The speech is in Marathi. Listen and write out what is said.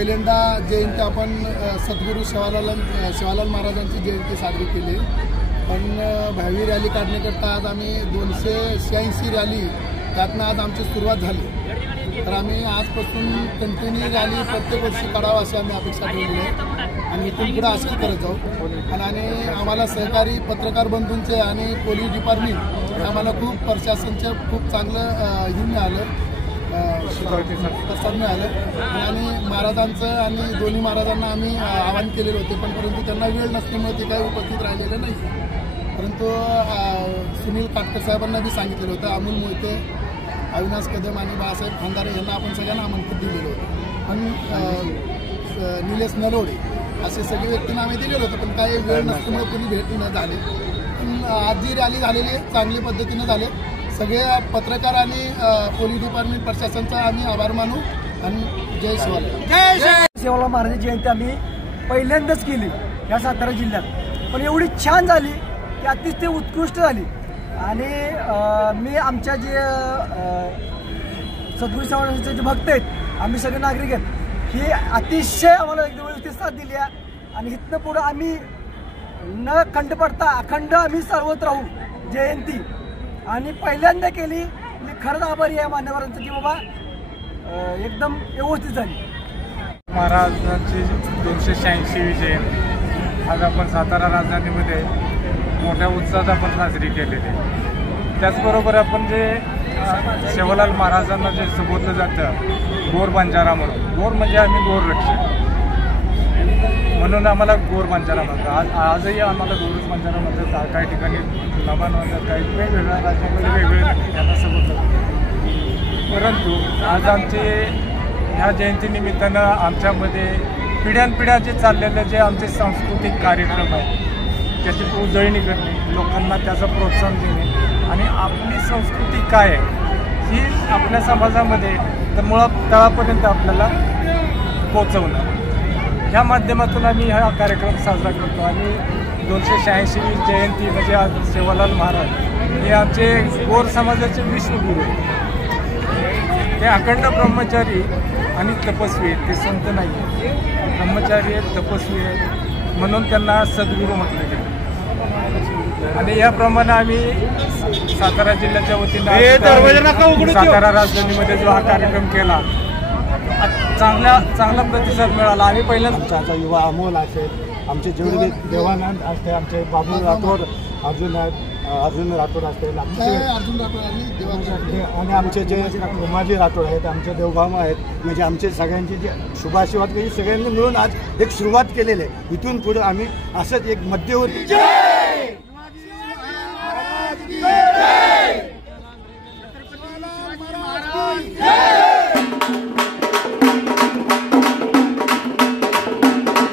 पहिल्यांदा जयंती आपण सद्गुरू शिवालाल महाराजांची जयंती साजरी केली। पण भावी रॅली काढण्याकरता आज आम्ही 286 रॅली त्यातनं आज आमची सुरुवात झाली। तर आम्ही आजपासून कंटिन्यू रॅली प्रत्येक वर्षी काढावं अशी आम्ही अपेक्षा ठेवली आहे आणि इथून पुढे असंच करत जाऊ। आणि आम्हाला सहकारी पत्रकार बंधूंचे आणि पोलीस डिपार्टमेंट आम्हाला खूप प्रशासनचं खूप चांगलं हे मिळालं, प्रसाद मिळालं। आणि महाराजांचं आणि दोन्ही महाराजांना आम्ही आवाहन केलेले होते, पण परंतु त्यांना वेळ नसल्यामुळे ते काही उपस्थित राहिलेले नाही। परंतु सुनील काटकर साहेबांना बी सांगितलेलं होतं, अमोल मोहिते, अविनाश कदम आणि बाळासाहेब खांदारे यांना आपण सगळ्यांना आमंत्रित दिलेलं होतं। पण निलेश नलवडे असे सगळे व्यक्तींना आम्ही दिलेलं होतं, पण काही वेळ नसल्यामुळे कोणी भेट न झाले। पण आज जी रॅली झालेली आहे चांगल्या पद्धतीने झाले। सगळे पत्रकार आणि पोलीस डिपार्टमेंट प्रशासनाचा आम्ही आभार मानू आणि जय शिवालाल। जय शिवालाल महाराज जयंती आम्ही पहिल्यांदाच केली या सातारा जिल्ह्यात, पण एवढी छान झाली की अतिशय उत्कृष्ट झाली। आणि मी आमच्या जे सद्गुरू शिवालालचे जे भक्त आहेत, आम्ही सगळे नागरिक आहेत, ही अतिशय आम्हाला एकदम व्यवस्थित साथ दिली आहे। आणि इथनं पुढं आम्ही न खंड पडता अखंड आम्ही चालवत राहू जयंती। आणि पहिल्यांदा केली, मी खरंच आभारी आहे मान्यवरांचं की बाबा एकदम व्यवस्थित झाली। महाराजांची 286वी जयंती आज आपण सातारा राजधानीमध्ये मोठ्या उत्साहात आपण साजरी केलेली आहे। त्याचबरोबर आपण जे शिवालाल महाराजांना जे संबोधलं जातं गोर बंजारा म्हणून, गोर म्हणजे आम्ही गोररक्षक म्हणून आम्हाला गोर बंजारा म्हणतात। आजही आम्हाला गोरच बंजारा म्हणतात, काही ठिकाणी नमान म्हणतात, काही वेगवेगळ्या राज्यामध्ये वेगवेगळे यांना संबोधतात। परंतु आज आमचे ह्या जयंतीनिमित्तानं आमच्यामध्ये पिढ्यानपिढ्या जे चाललेले जे आमचे सांस्कृतिक कार्यक्रम आहेत त्याची उजळणी करणे, लोकांना त्याचं प्रोत्साहन देणे आणि आपली संस्कृती काय आहे ही आपल्या समाजामध्ये तर मुळात तळापर्यंत आपल्याला पोचवणं, ह्या माध्यमातून आम्ही हा कार्यक्रम साजरा करतो। आणि 286वी जयंती म्हणजे आज शिवालाल महाराज हे आमचे गोर समाजाचे विश्वगुरू आहेत। ते अखंड ब्रह्मचारी आणि तपस्वी आहेत, ते संत नाही आहेत, ब्रह्मचारी आहेत, तपस्वी आहेत, म्हणून त्यांना सद्गुरू म्हटलं गेलं। आणि याप्रमाणे आम्ही सातारा जिल्ह्याच्या वतीनं सातारा राजधानीमध्ये जो हा कार्यक्रम केला चांगला प्रतिसाद मिळाला। आम्ही पहिल्यांदा आमचा युवा अमोल असेल, आमचे जेवढे देवानंद असते, आमचे बाबू राठोड, अर्जुन राठोड असतील, आणि आमचे जे उमाजी राठोड आहेत, आमचे देवभाम आहेत, म्हणजे आमचे सगळ्यांचे जे शुभाशीर्वाद सगळ्यांनी मिळून आज एक सुरुवात केलेली आहे। इथून पुढे आम्ही असंच एक मध्यवर्ती